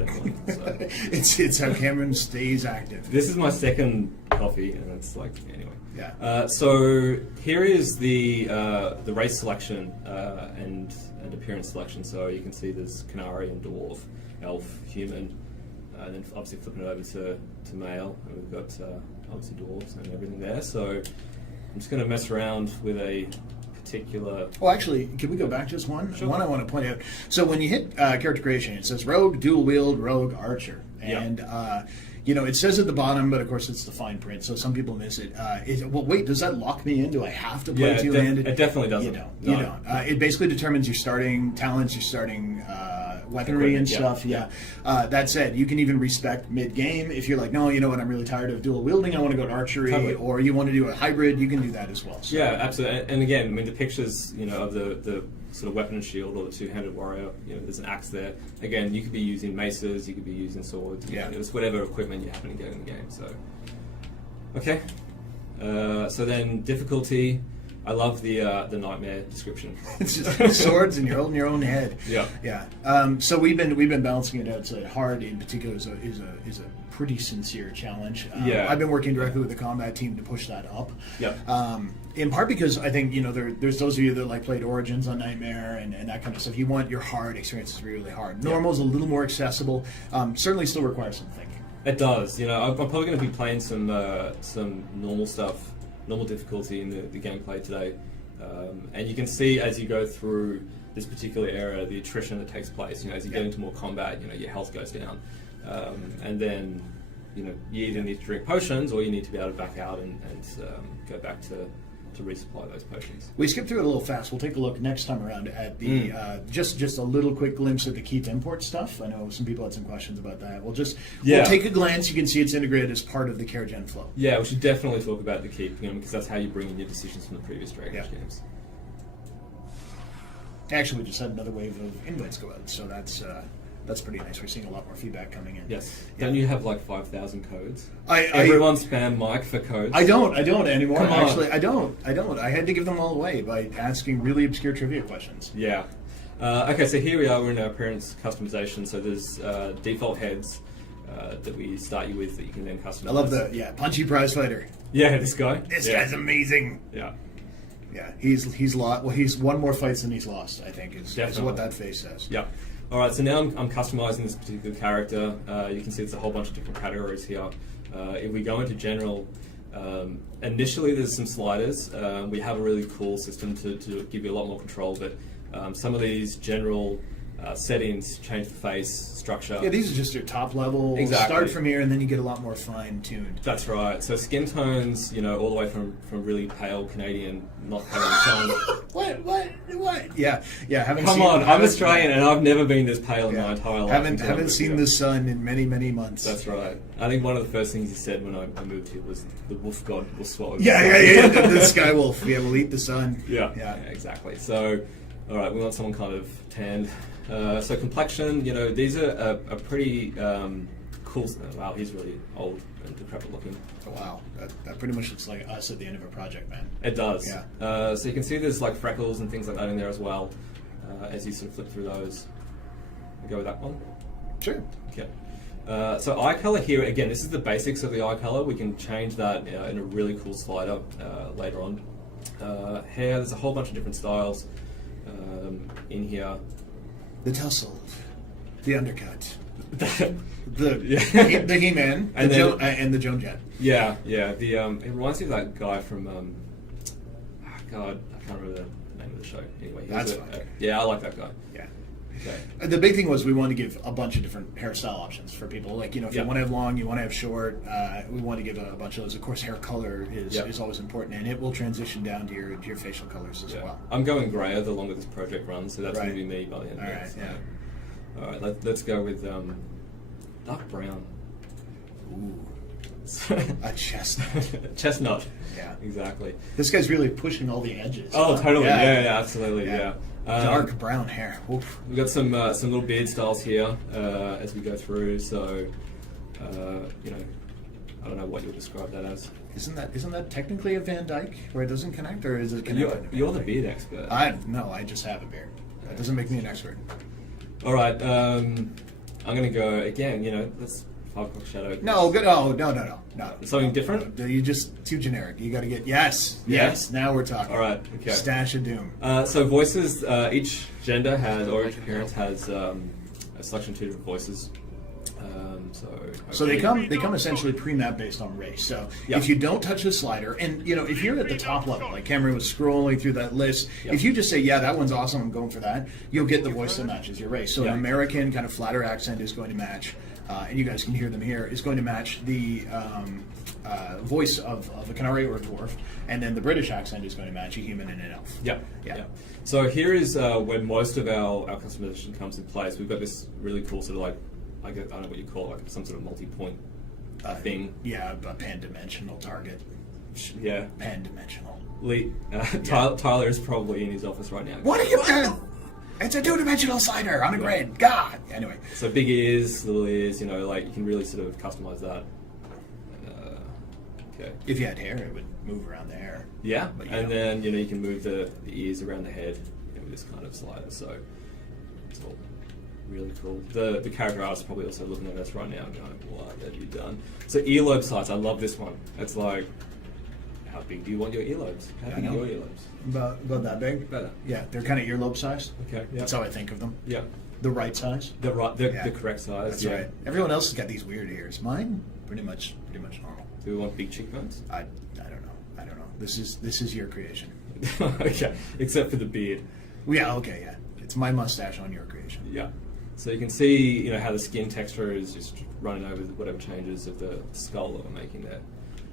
around everyone. So. it's how Cameron stays active. This is my second coffee, and it's like anyway. Yeah. So here is the race selection and appearance selection. So you can see there's Canary and Dwarf, Elf, Human, and then obviously flipping it over to male, and we've got obviously Dwarves and everything there. So I'm just going to mess around with a particular... Well, actually, can we go back just one? Sure. One I want to point out. So when you hit character creation, it says Rogue, Dual Wield, Rogue, Archer. And, it says at the bottom, but of course it's the fine print, so some people miss it. Well, wait, does that lock me in? Do I have to play two-handed? It definitely doesn't. You don't. It basically determines your starting talents, your starting weaponry and stuff. Yeah. That said, you can even respec mid-game. If you're like, no, you know what, I'm really tired of dual wielding, I want to go to archery, totally. Or you want to do a hybrid, you can do that as well. So. Yeah, absolutely. And again, I mean, the pictures, of the sort of weapon and shield or the two-handed warrior, there's an axe there. Again, you could be using maces, you could be using swords, it's whatever equipment you happen to get in the game. So, okay. So then difficulty. I love the nightmare description. It's just swords and you're holding your own head. Yeah. So we've been balancing it out so that hard in particular is a pretty sincere challenge. I've been working directly with the combat team to push that up. In part because I think there's those of you that played Origins on Nightmare and that kind of stuff. You want your hard experience to be really hard. Normal is a little more accessible. Certainly still requires some thinking. It does. I'm probably going to be playing some normal stuff. Normal difficulty in the gameplay today, and you can see as you go through this particular area the attrition that takes place. As you get into more combat, your health goes down, and then you either need to drink potions or you need to be able to back out and go back to resupply those potions. We skipped through it a little fast. We'll take a look next time around at the just a little quick glimpse of the keep import stuff. I know some people had some questions about that. We'll take a glance. You can see it's integrated as part of the care gen flow. Yeah, we should definitely talk about the keep, because that's how you bring in your decisions from the previous Dragon Age games. Actually, we just had another wave of invites go out, so that's pretty nice. We're seeing a lot more feedback coming in. Yes. Don't you have 5,000 codes? Everyone spam Mike for codes. I don't anymore. Actually, I don't. I had to give them all away by asking really obscure trivia questions. Yeah. Okay, so here we are. We're in our appearance customization. So there's default heads that we start you with that you can then customize. I love the punchy prize fighter. Yeah, this guy. This guy's amazing. Yeah. Yeah, he's lost. Well, he's won more fights than he's lost. I think is what that face says. Yeah. All right, so now I'm customizing this particular character. You can see there's a whole bunch of different categories here. If we go into general, initially there's some sliders. We have a really cool system to give you a lot more control, but some of these general settings change the face structure. Yeah, these are just your top level. Exactly. Start from here, and then you get a lot more fine-tuned. That's right. So skin tones, all the way from really pale Canadian, not having sun. What? Yeah. Come on, I'm Australian, and I've never been this pale in my entire life. Haven't seen the sun in many, many months. That's right. I think one of the first things he said when I moved here was the wolf god will swallow. Yeah. The sky wolf. Yeah, will eat the sun. Yeah, exactly. So, all right, we want someone kind of tanned. So complexion, these are pretty cool. Wow, he's really old and decrepit looking. Oh, wow, that pretty much looks like us at the end of a project, man. It does. Yeah. So you can see there's freckles and things like that in there as well. As you sort of flip through those, we go with that one. Sure. Okay. So eye color here again. This is the basics of the eye color. We can change that in a really cool slider later on. Hair. There's a whole bunch of different styles in here. The tussle, the undercut, the He-Man, and the Joan Jett. Yeah. It reminds me of that guy from God, I can't remember the name of the show. Anyway, that's fine. Yeah, I like that guy. Yeah. Okay. The big thing was we wanted to give a bunch of different hairstyle options for people. If you want to have long, you want to have short. We want to give a bunch of those. Of course, hair color is always important, and it will transition down to your facial colors as well. I'm going grayer the longer this project runs, so that's going to be me by the end. All right. So. All right. Let's go with dark brown. Ooh. A chestnut. Chestnut. Yeah. Exactly. This guy's really pushing all the edges. Oh, totally. Yeah, absolutely. Yeah. Dark brown hair. Oof. We've got some little beard styles here as we go through. So, I don't know what you'll describe that as. Isn't that technically a Van Dyke where it doesn't connect, or is it connected? You're the beard expert. I just have a beard. That doesn't make me an expert. All right. I'm going to go again. Let's 5 o'clock shadow. No, good. Oh, no. Something different? No, you just too generic. You got to get yes. Now we're talking. All right. Okay. Stash of Doom. So voices. Each gender has, or each appearance has a selection of 2 different voices. So they come essentially pre-map based on race. So if you don't touch the slider, and if you're at the top level, like Cameron was scrolling through that list, if you just say, yeah, that one's awesome, I'm going for that, you'll get the voice that matches your race. So an American kind of flatter accent is going to match, and you guys can hear them here, is going to match the voice of a canary or a dwarf, and then the British accent is going to match a human and an elf. Yeah. So here is where most of our customization comes in place. We've got this really cool sort of like, I don't know what you call it, like some sort of multi-point thing. Yeah, a pan-dimensional target. Yeah. Pan-dimensional. Tyler is probably in his office right now. What are you doing? It's a 2-dimensional slider on a grid. God. Anyway. So big ears, little ears, like you can really sort of customize that. Okay. If you had hair, it would move around the hair. Yeah, and then you can move the ears around the head with this kind of slider. So it's all really cool. The character artist is probably also looking at us right now and going, what have you done? So earlobe size, I love this one. It's like, how big do you want your earlobes? How big are your earlobes? About that big? Better. Yeah, they're kind of earlobe sized. Okay, yeah. That's how I think of them. Yeah. The right size? The correct size. That's right. Everyone else has got these weird ears. Mine, pretty much normal. Do we want big cheekbones? I don't know. This is your creation. Okay, except for the beard. Yeah, okay, yeah. It's my mustache on your creation. Yeah. So you can see, how the skin texture is just running over whatever changes of the skull that we're making there.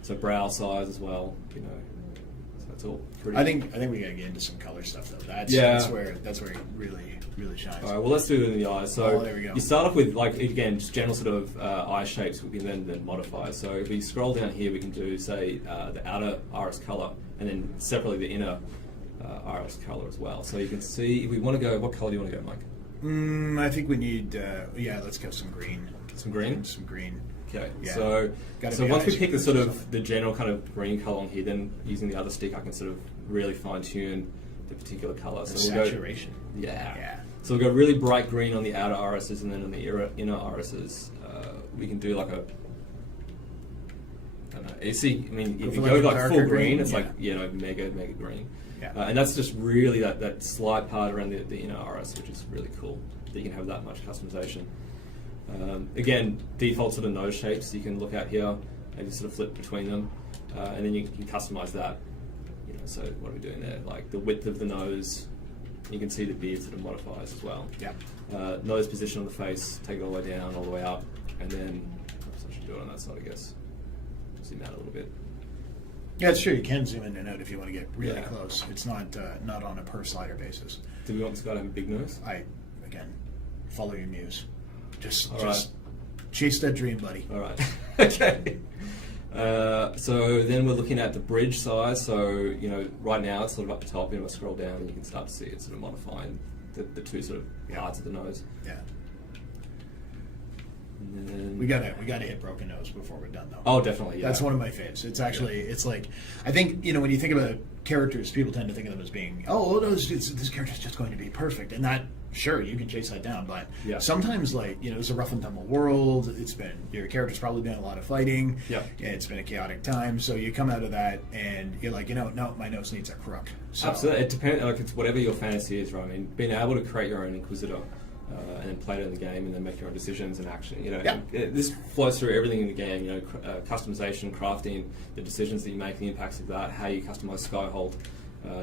So brow size as well, So that's all pretty. I think we gotta get into some color stuff though. That's where it really shines. All right. Well, let's do it in the eyes. So there we go. You start off with just general sort of eye shapes. We can then modify. So if we scroll down here, we can do say the outer iris color, and then separately the inner iris color as well. So you can see if we want to go. What color do you want to go, Mike? I think we need, let's go some green. Some green? Some green. Okay, yeah. So once we pick the sort of the general kind of green color on here, then using the other stick, I can sort of really fine tune the particular color. So saturation. Yeah. So we'll go really bright green on the outer irises, and then on the inner irises, we can do like a. I don't know. You see, if you go like full green, it's like mega green. Yeah. And that's just really that slight part around the inner iris, which is really cool. That you can have that much customization. Again, default sort of nose shapes you can look at here and just sort of flip between them, and then you can customize that. So what are we doing there? Like the width of the nose, you can see the beard sort of modifies as well. Yeah. Nose position on the face, take it all the way down, all the way up, and then I should do it on that side, I guess. Zoom out a little bit. Yeah, it's true. You can zoom in and out if you want to get really close. It's not on a per slider basis. Do we want this guy to have a big nose? Again, follow your muse. Just right. Chase that dream, buddy. All right. Okay. So then we're looking at the bridge size. So right now it's sort of up the top. We'll scroll down and you can start to see it sort of modifying the two sort of parts of the nose. Yeah. And then we gotta hit broken nose before we're done though. Oh, definitely. Yeah. That's one of my faves. It's actually it's like I think when you think about characters, people tend to think of them as being this character's just going to be perfect, and that. Sure, you can chase that down, but sometimes, it's a rough and tumble world. Your character's probably been a lot of fighting. Yeah, it's been a chaotic time. So you come out of that, and you're like, no, my nose needs a crook. So, absolutely, it depends. Like it's whatever your fantasy is, right? Being able to create your own Inquisitor and then play it in the game, and then make your own decisions and action. This flows through everything in the game. Customization, crafting, the decisions that you make, the impacts of that, how you customize Skyhold.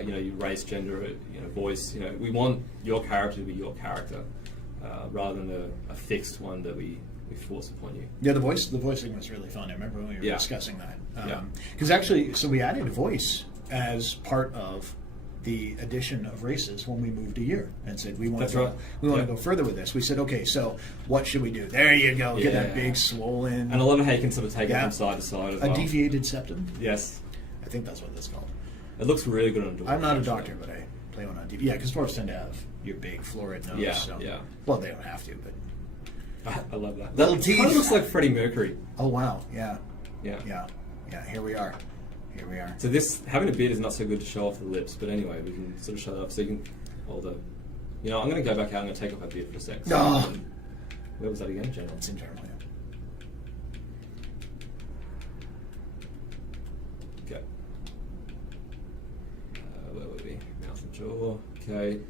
Your race, gender, voice. We want your character to be your character, rather than a fixed one that we force upon you. Yeah, the voicing was really fun. I remember when we were discussing that. Because actually, so we added voice as part of the addition of races when we moved a year and said we want to go further with this. We said, okay, so what should we do? There you go. Get that big swollen. And I love how you can sort of take it from side to side as well. A deviated septum. Yes. I think that's what that's called. It looks really good on a dwarf. I'm not a doctor, but I play one on TV. Yeah, because dwarves tend to have your big florid nose. Yeah. Well, they don't have to, but I love that. Little teeth. Kind of looks like Freddie Mercury. Oh wow! Yeah. Yeah. Here we are. So this having a beard is not so good to show off the lips, but anyway, we can sort of show it off. So you can hold the. I'm going to go back out. I'm going to take off my beard for a sec. So Where was that again? General. It's in general, yeah. Okay. Where were we? Mouth and jaw. Okay.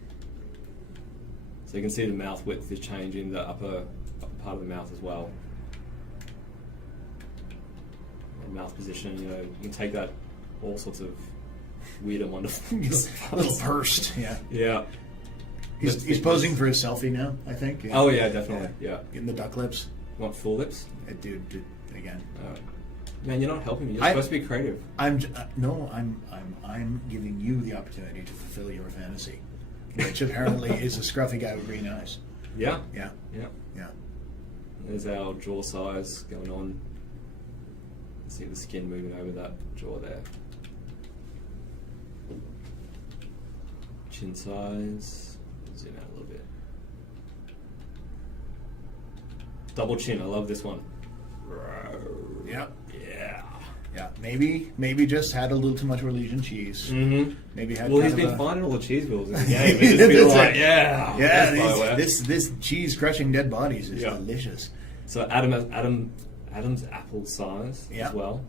So you can see the mouth width is changing, the upper part of the mouth as well. And mouth position, you know, you can take that all sorts of weird and wonderful. Little pursed, yeah. Yeah. He's posing for a selfie now, I think. Yeah. Oh yeah, definitely. Yeah. Getting the duck lips. Want full lips? Dude, again. Man, you're not helping me. You're supposed to be creative. I'm giving you the opportunity to fulfill your fantasy, which apparently is a scruffy guy with green eyes. Yeah. Yeah. Yeah. Yeah. There's our jaw size going on. See the skin moving over that jaw there. Chin size. Zoom out a little bit. Double chin. I love this one. Yeah. Yeah. Yeah. Maybe just had a little too much Orlean cheese. Mm-hmm. Maybe had. Well, he's been finding all the cheese wheels in the game. He's just been like, yeah. This cheese crushing dead bodies is delicious. So Adam's apple size as well,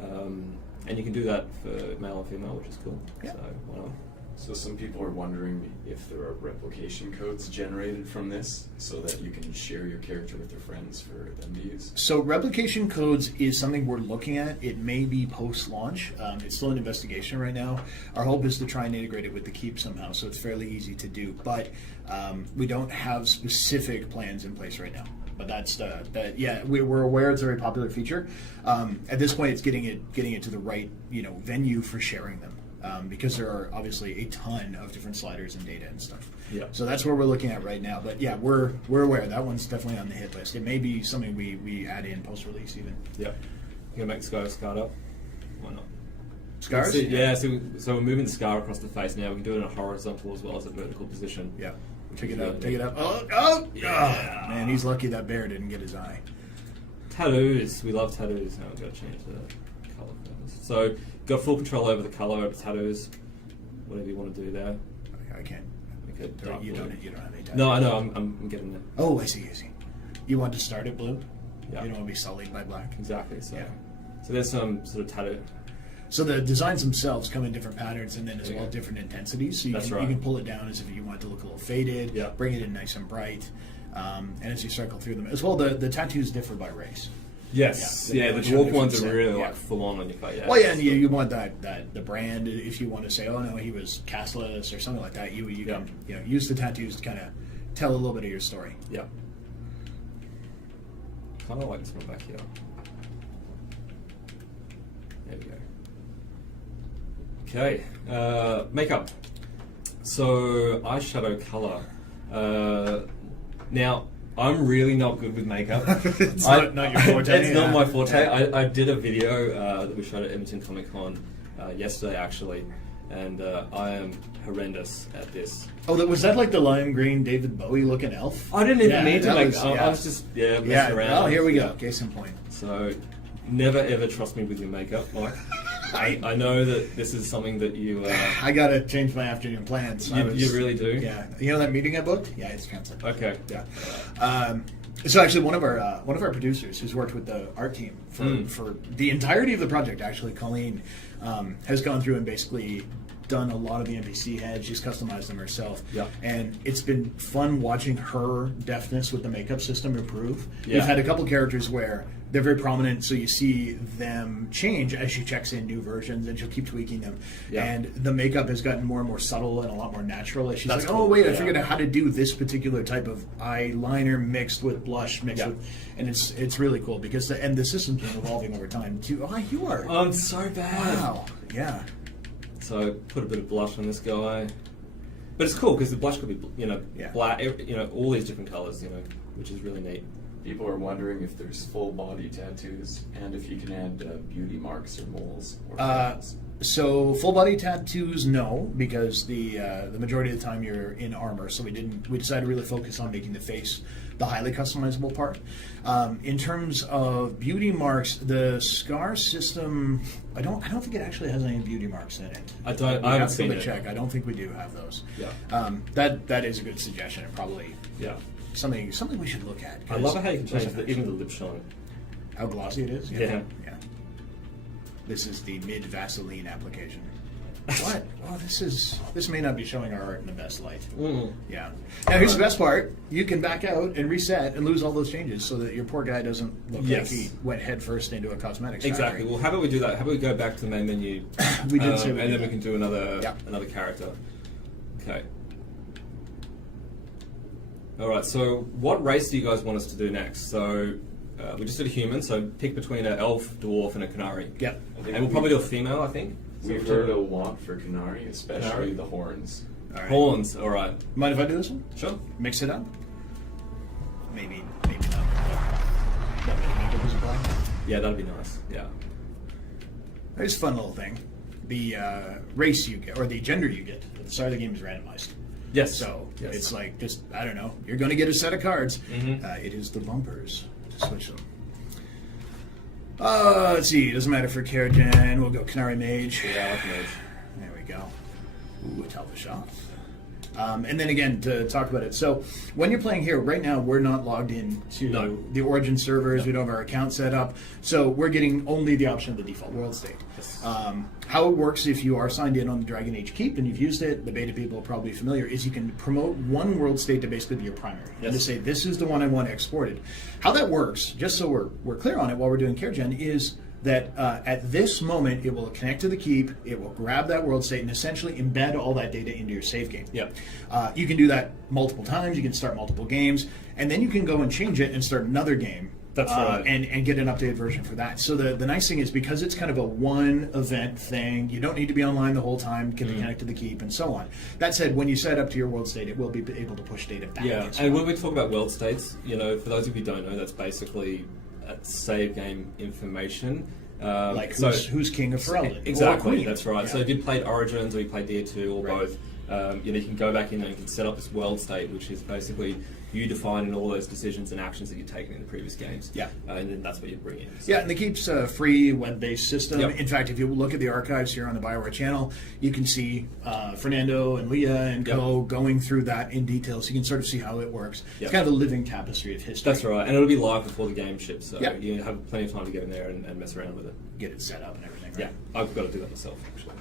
and you can do that for male and female, which is cool. Yeah. So why not? So some people are wondering if there are replication codes generated from this so that you can share your character with your friends for them to use. So replication codes is something we're looking at. It may be post-launch. It's still an investigation right now. Our hope is to try and integrate it with the Keep somehow, so it's fairly easy to do. But we don't have specific plans in place right now. But that's we're aware it's a very popular feature. At this point, it's getting it to the right venue for sharing them. Because there are obviously a ton of different sliders and data and stuff. Yeah. So that's what we're looking at right now. But yeah, we're aware. That one's definitely on the hit list. It may be something we add in post-release even. Yeah. You can make the scar scarred up. Why not? Scars? Yeah, so we're moving the scar across the face now. We can do it in a horizontal as well as a vertical position. Yeah. Take it up. Oh! Yeah. Man, he's lucky that bear didn't get his eye. Tattoos. We love tattoos. Now we've got to change the colour first. So got full control over the colour of the tattoos. Whatever you want to do there. I can't. Okay, You don't have any tattoos. No, I know. I'm getting there. Oh, I see. You want to start it blue? Yeah. You don't want to be sullied by black? Exactly. So, yeah. So there's some sort of tattoo. So the designs themselves come in different patterns and then as well different intensities. So you can pull it down as if you want it to look a little faded, bring it in nice and bright, and as you circle through them. As well, the tattoos differ by race. Yes. Yeah, the dwarf ones are really like full on your face. Yeah. Well, yeah, and you want the brand. If you want to say, oh no, he was castless or something like that, you can use the tattoos to kind of tell a little bit of your story. Yeah. Kind of like this one back here. There we go. Okay, makeup. So eyeshadow color. Now I'm really not good with makeup. It's not your forte. It's not my forte. I did a video that we shot at Edmonton Comic Con yesterday actually, and I am horrendous at this. Oh, was that like the lime green David Bowie looking elf? I didn't even mean to make. I was just messing around. Oh, here we go. Case in point. So never ever trust me with your makeup, Mike. I know that this is something that you... I got to change my afternoon plans. You really do? Yeah. You know that meeting I booked? Yeah, it's canceled. Okay. Yeah. So actually, one of our producers who's worked with the art team for the entirety of the project, actually, Colleen, has gone through and basically done a lot of the NPC heads. She's customized them herself. Yeah. And it's been fun watching her deftness with the makeup system improve. Yeah. We've had a couple characters where they're very prominent, so you see them change as she checks in new versions, and she'll keep tweaking them. Yeah. And the makeup has gotten more and more subtle and a lot more natural. As she's That's like, cool. oh, wait, I figured out how to do this particular type of eyeliner mixed with blush, and it's really cool because the system's been evolving over time too. Oh, you are. I'm so bad. Wow. Yeah. So put a bit of blush on this guy, but it's cool because the blush could be black, all these different colors, which is really neat. People are wondering if there's full body tattoos and if you can add beauty marks or moles or freckles. So full body tattoos, no, because the majority of the time you're in armor. So we decided to really focus on making the face the highly customizable part. In terms of beauty marks, the scar system, I don't think it actually has any beauty marks in it. I haven't seen it. Check. I don't think we do have those. Yeah. That is a good suggestion. It probably something we should look at. I love how you can change even the lip shine. How glossy it is. Yeah. This is the mid Vaseline application. What? Oh, this may not be showing our art in the best light. Yeah. Now here's the best part: you can back out and reset and lose all those changes, so that your poor guy doesn't look like he went headfirst into a cosmetics Exactly. factory. Well, how about we do that? How about we go back to the main menu? We did say, and then we can do another character. Okay. All right. So, what race do you guys want us to do next? So, we just did a human. So, pick between an elf, dwarf, and a canary. Yep. And we'll probably do a female, I think. We've heard a lot for canary, especially the horns. All right. Horns. All right. Mind if I do this one? Sure. Mix it up. Maybe not. That makeup is applied. Yeah, that'd be nice. Yeah. It's a fun little thing. The race you get, or the gender you get at the start of the game is randomized. Yes. So yes. it's like, just, I don't know, you're going to get a set of cards. Mm-hmm. It is the bumpers to switch them. Let's see, doesn't matter for Karajan. We'll go Canary Mage. Yeah, I like mage. There we go. Ooh, a Talbashov. And then again, to talk about it. So when you're playing here, right now we're not logged in to the Origin servers. No. We don't have our account set up. So we're getting only the option of the default world state. Yes. How it works if you are signed in on the Dragon Age Keep and you've used it, the beta people are probably familiar, is you can promote one world state to basically be your primary. Yes. And to say, this is the one I want exported. How that works, just so we're clear on it while we're doing CareGen, is that at this moment, it will connect to the keep, it will grab that world state, and essentially embed all that data into your save game. Yep. You can do that multiple times, you can start multiple games, and then you can go and change it and start another game. That's right. And get an updated version for that. So the nice thing is, because it's kind of a one event thing, you don't need to be online the whole time, can connect to the keep, and so on. That said, when you set up to your world state, it will be able to push data back. Yeah, and when we talk about world states, for those of you who don't know, that's basically save game information. Like who's king of Ferelden? Exactly, that's right. Yeah. So if you played Origins or you played DR2 or both, you can go back in and you can set up this world state, which is basically you defining all those decisions and actions that you've taken in the previous games. Yeah. And then that's what you bring in. So. Yeah, and the Keep's a free web-based system. Yep. In fact, if you look at the archives here on the BioWare channel, you can see Fernando and Leah and co going through that in detail, so you can sort of see how it works. Yep. It's kind of a living tapestry of history. That's right, and it'll be live before the game ships, so you have plenty of time to get in there and mess around with it. Get it set up and everything, right? Yeah, I've got to do that myself, actually.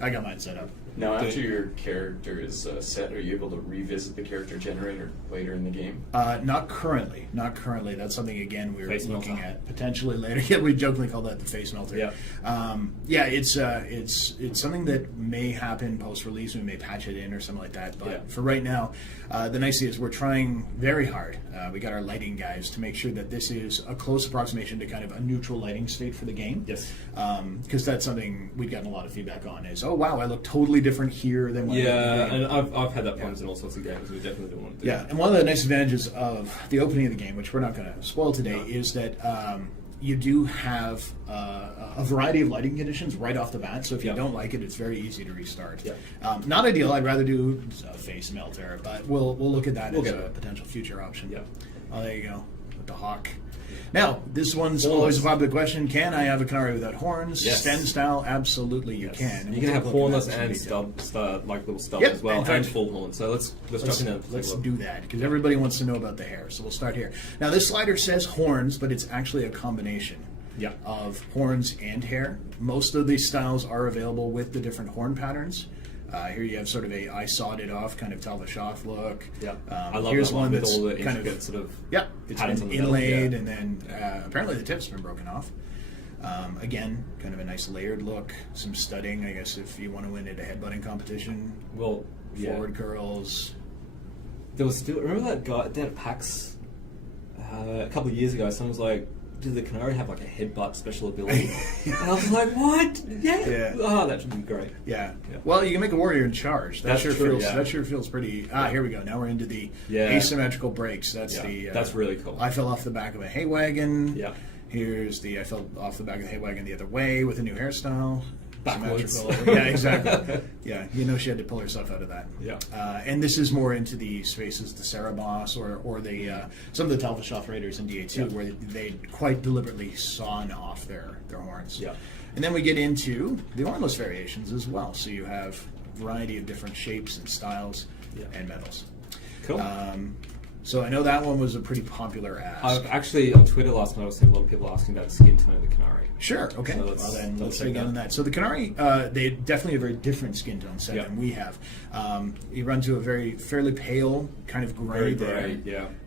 I got mine set up. Now, after your character is set, are you able to revisit the character generator later in the game? Not currently. Not currently. That's something, again, we're Face looking melter. at potentially later. Yeah, we jokingly call that the face melter. Yeah. It's something that may happen post-release. We may patch it in or something like that. But for right now, the nice thing is we're trying very hard. We got our lighting guys to make sure that this is a close approximation to kind of a neutral lighting state for the game. Yes. Because that's something we've gotten a lot of feedback on is, oh, wow, I look totally different here than when I Yeah, and I've had that problems in all sorts of games. We definitely don't want to do Yeah, and one of the nice advantages of the opening of the game, which we're not going to spoil today, is that you do have a variety of lighting conditions right off the bat. So if you don't like it, it's very easy to restart. Yeah. Not ideal. I'd rather do a face melter, but we'll look at that as a potential future option. Yeah. Oh, there you go, with the hawk. Now, this one's always a popular question. Can I have a canary without horns? Yes. Stem style? Absolutely, you can. And You we'll can have take a look at hornless that in and some detail. like little stubs Yep, as well, in fact, and full horn. So let's jump in there. Let's do that, because everybody wants to know about the hair. So we'll start here. Now, this slider says horns, but it's actually a combination of horns and hair. Most of these styles are available with the different horn patterns. Here you have sort of I sawed it off kind of Talbashov look. Yeah, I love here's that one with that's all the kind intricate sort of it's patterns been on the metal, inlaid, and then apparently the tip's been broken off. Again, kind of a nice layered look, some studding, I guess, if you want to win at a headbutting competition. Well, forward curls. There was still, remember that guy down at PAX a couple of years ago? Someone was like, "Does the canary have like a headbutt special ability?" And I was like, "What? Yeah. Oh, that should be great." Yeah. Well, you can make a warrior in charge. That That's sure true, feels. yeah. That sure feels pretty. Here we go. Now we're into the asymmetrical breaks. That's that's really cool. I fell off the back of a hay wagon. Yeah. Here's I fell off the back of the hay wagon the other way with a new hairstyle. Backwards. Symmetrical. Yeah, exactly. Yeah, she had to pull herself out of that. Yeah. And this is more into the spaces, the Cerebos or the some of the Talbashov Raiders in DA2, where they quite deliberately sawn off their horns. Yeah. And then we get into the hornless variations as well. So you have a variety of different shapes and styles and metals. Cool. So I know that one was a pretty popular ask. Actually, on Twitter last night, I was seeing a lot of people asking about the skin tone of the Canary. Sure, okay. So let's dig into that. So the Canary, they definitely a very different skin tone set than we have. You run to a fairly pale kind of gray there.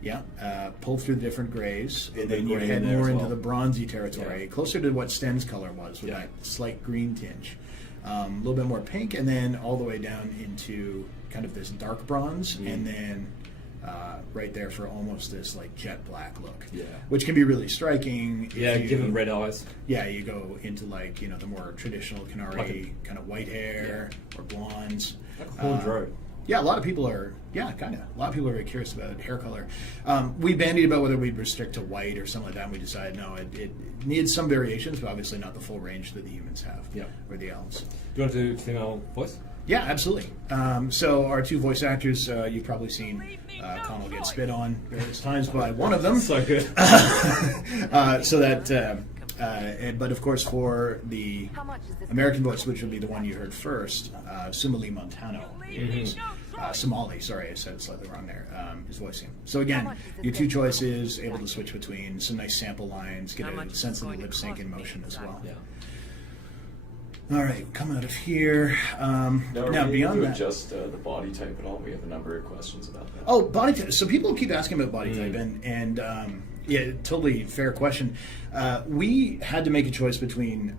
Yeah. Pull through the different grays, and then you head more into the bronzy territory, closer to what Sten's color was, with that slight green tinge. A little bit more pink, and then all the way down into kind of this dark bronze, and then right there for almost this like jet black look, which can be really striking. Given red eyes. Yeah, you go into like the more traditional Canary kind of white hair or blondes. Like Horndro. Yeah, a lot of people are. Yeah, kind of. A lot of people are very curious about hair color. We bandied about whether we'd restrict to white or something like that. And we decided no, it needs some variations, but obviously not the full range that the humans have. Or the elves. Do you want to do female voice? Yeah, absolutely. So our two voice actors, you've probably seen Connell get spit on various times by one of them. So good. But of course, for the American voice, which would be the one you heard first, Sumali Montano is Somali. Sorry, I said it slightly wrong there. Is voicing. So again, your two choices, able to switch between some nice sample lines, get a sense of the lip sync in motion as well. All right, come out of here. Now beyond that, adjust the body type at all? We have a number of questions about that. Oh, body type. So people keep asking about body type, and totally fair question. We had to make a choice between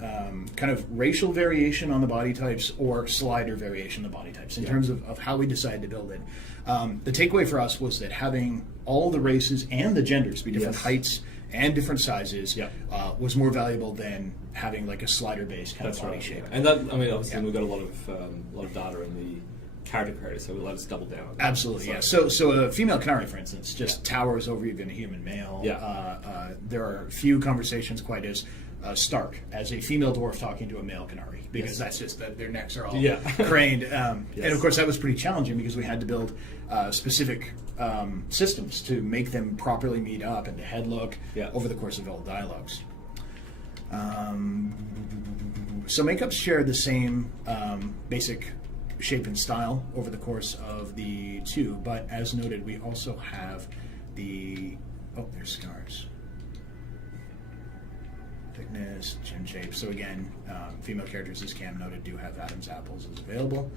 kind of racial variation on the body types or slider variation on the body types in terms of how we decided to build it. The takeaway for us was that having all the races and the genders be different heights and different sizes was more valuable than having like a slider-based kind of body shape. And that, I mean, obviously we've got a lot of data in the character creator, so we let us double down. Absolutely, So a female Canary, for instance, just towers over even a human male. There are few conversations quite as stark as a female dwarf talking to a male Canary, because that's just that their necks are all craned. And of course that was pretty challenging because we had to build specific systems to make them properly meet up and the head look over the course of all dialogues. So makeups share the same basic shape and style over the course of the two, but as noted, we also have there's scars. Thickness, chin shape. So again, female characters, as Cam noted, do have Adam's apples as available.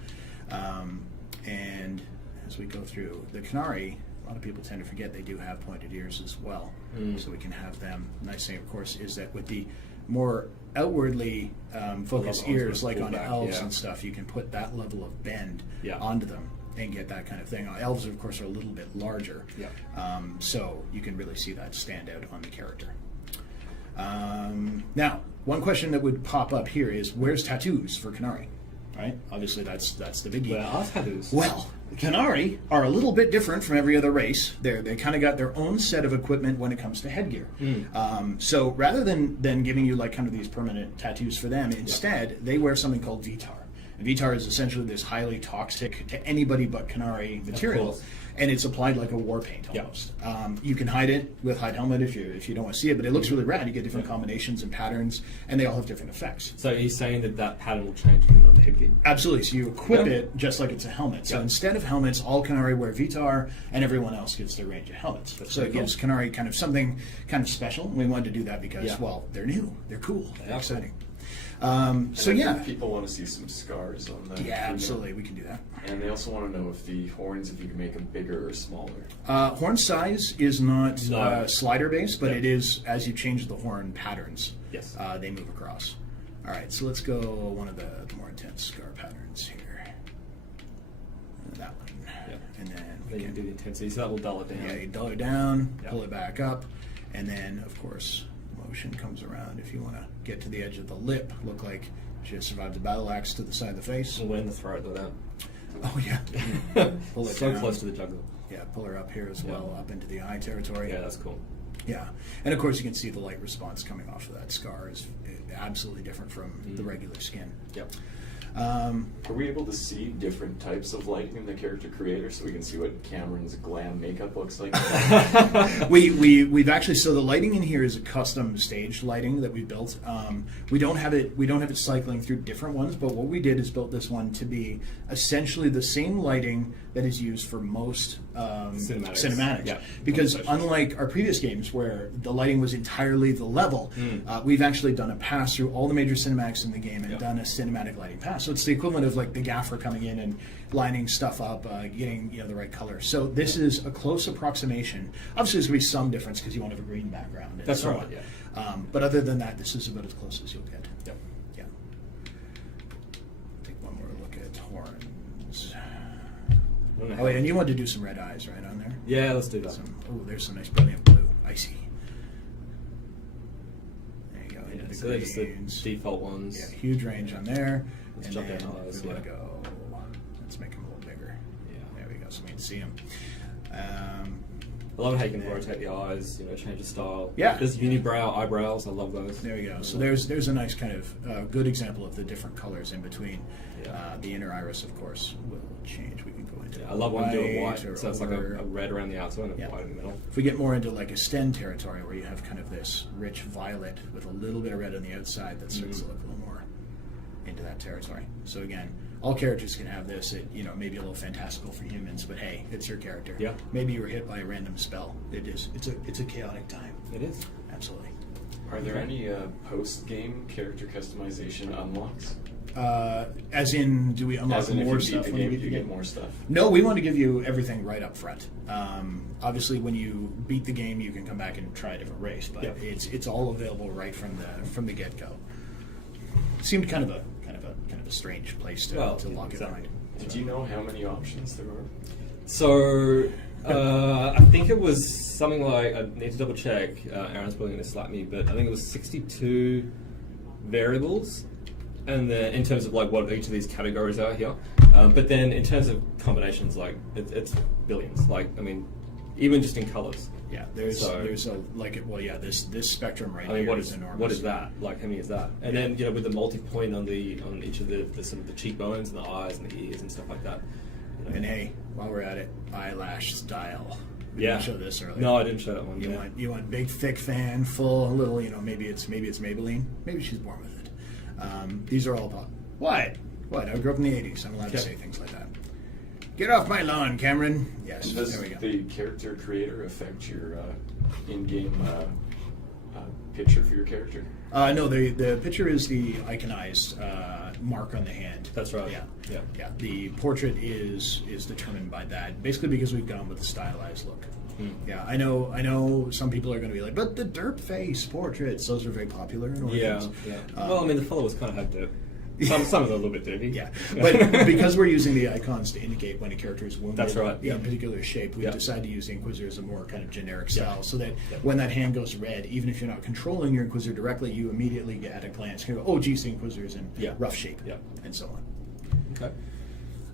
And as we go through the Canary, a lot of people tend to forget they do have pointed ears as well. So we can have them. Nice thing, of course, is that with the more outwardly focused ears, like on elves and stuff, you can put that level of bend onto them and get that kind of thing. Elves, of course, are a little bit larger, so you can really see that stand out on the character. Now, one question that would pop up here is, where's tattoos for Canary? Right? Obviously, that's the biggie. Where are tattoos? Well, Canary are a little bit different from every other race. They kind of got their own set of equipment when it comes to headgear. So rather than giving you like kind of these permanent tattoos for them, instead they wear something called Vitar. And Vitar is essentially this highly toxic to anybody but Canary material, and it's applied like a war paint almost. You can hide it with hide helmet if you don't want to see it, but it looks really rad. You get different combinations and patterns, and they all have different effects. So he's saying that pattern will change depending on the headgear? Absolutely. So you equip it just like it's a helmet. So instead of helmets, all Canary wear Vitar, and everyone else gets their range of helmets. So it gives Canary kind of something kind of special. We wanted to do that because, well, they're new, they're cool, they're exciting. People want to see some scars on them. Yeah, absolutely, we can do that. And they also want to know if the horns, if you can make them bigger or smaller. Horn size is not slider based, but it is as you change the horn patterns. They move across. All right, so let's go one of the more intense scar patterns here. That one. And then we can do the intensity, so that will dull it down. Yeah, you dull it down, pull it back up, and then of course motion comes around. If you want to get to the edge of the lip, look like she has survived the battle axe to the side of the face. We'll in the throat though. That. Oh yeah. Pull it so down. Close to the jugular. Yeah, pull her up here as well, up into the eye territory. Yeah, that's cool. Yeah, and of course you can see the light response coming off of that scar is absolutely different from the regular skin. Are we able to see different types of lighting in the character creator so we can see what Cameron's glam makeup looks like? We've actually, so the lighting in here is a custom staged lighting that we built. We don't have it cycling through different ones, but what we did is built this one to be essentially the same lighting that is used for most cinematics. Yeah. Because unlike our previous games where the lighting was entirely the level, we've actually done a pass through all the major cinematics in the game and done a cinematic lighting pass. So it's the equivalent of like the gaffer coming in and lining stuff up, getting the right color. So this is a close approximation. Obviously, there's going to be some difference because you won't have a green background. That's so right. on. Yeah. But other than that, this is about as close as you'll get. Yep. Yeah. Take one more look at horns. Oh, yeah, and you wanted to do some red eyes, right, on there? Yeah, let's do that. Oh, there's some nice brilliant blue. Icy. There you go. Yeah, so they're just the default ones. Yeah, huge range on there. Let's and jump then in eyes, we want to go. Let's make them a little bigger. Yeah. There we go, so we can see them. I love how you can rotate the eyes, change the style. Yeah. There's unibrow eyebrows. I love those. There we go. So there's a nice kind of good example of the different colors in between. Yeah. The inner iris, of course, will change. We can go into I love when you do it white, or so it's like a red around the outside and a white in the middle. If we get more into like a Sten territory where you have kind of this rich violet with a little bit of red on the outside, that starts to look a little more into that territory. So again, all characters can have this. It maybe a little fantastical for humans, but hey, it's your character. Yeah. Maybe you were hit by a random spell. It is. It's a chaotic time. It is. Absolutely. Are there any post-game character customization unlocks? As in, do we unlock more stuff when you get more stuff? No, we want to give you everything right up front. Obviously, when you beat the game, you can come back and try a different race, but it's all available right from the get go. Seemed kind of a strange place to lock it behind. Did you know how many options there are? So I think it was something like, I need to double check. Aaron's probably going to slap me, but I think it was 62 variables. And then in terms of like what each of these categories are here, but then in terms of combinations, like it's billions. Like even just in colors. Yeah, there's this spectrum right here what is enormous. What is that? Like how many is that? And then with the multi-point on each of the sort of the cheekbones and the eyes and the ears and stuff like that. And hey, while we're at it, eyelash style. We didn't show this earlier. No, I didn't show that one. You want big, thick fan, full, little. Maybe it's Maybelline. Maybe she's born with it. These are all pop. What? I grew up in the '80s. I'm allowed to say things like that. Get off my lawn, Cameron. Yes. Does there we go. the character creator affect your in-game picture for your character? No, the picture is the iconized mark on the hand. That's right. Yeah. The portrait is determined by that, basically because we've gone with the stylized look. Yeah, I know some people are going to be like, but the derp face portraits, those are very popular in Origins. Yeah. Well, the followers kind of have derp. Some of them are a little bit dirty. Yeah, but because we're using the icons to indicate when a character is wounded, that's right. In a particular shape, we've decided to use the Inquisitor as a more kind of generic style, so that when that hand goes red, even if you're not controlling your Inquisitor directly, you immediately get at a glance, go, oh, geez, the Inquisitor's in rough shape, and so on. Okay.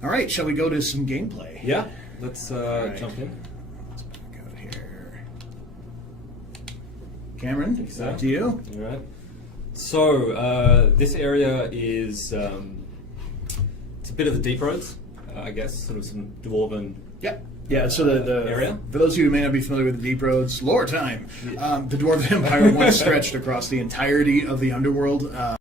All right, shall we go to some gameplay? Yeah, let's jump in. Let's back out here. Cameron, Thank you, sir. back to you. All right. So this area is it's a bit of the deep roads, I guess, sort of some dwarven. Yeah. So the area. For those of you who may not be familiar with the deep roads, lore time. The Dwarven Empire once stretched across the entirety of the underworld.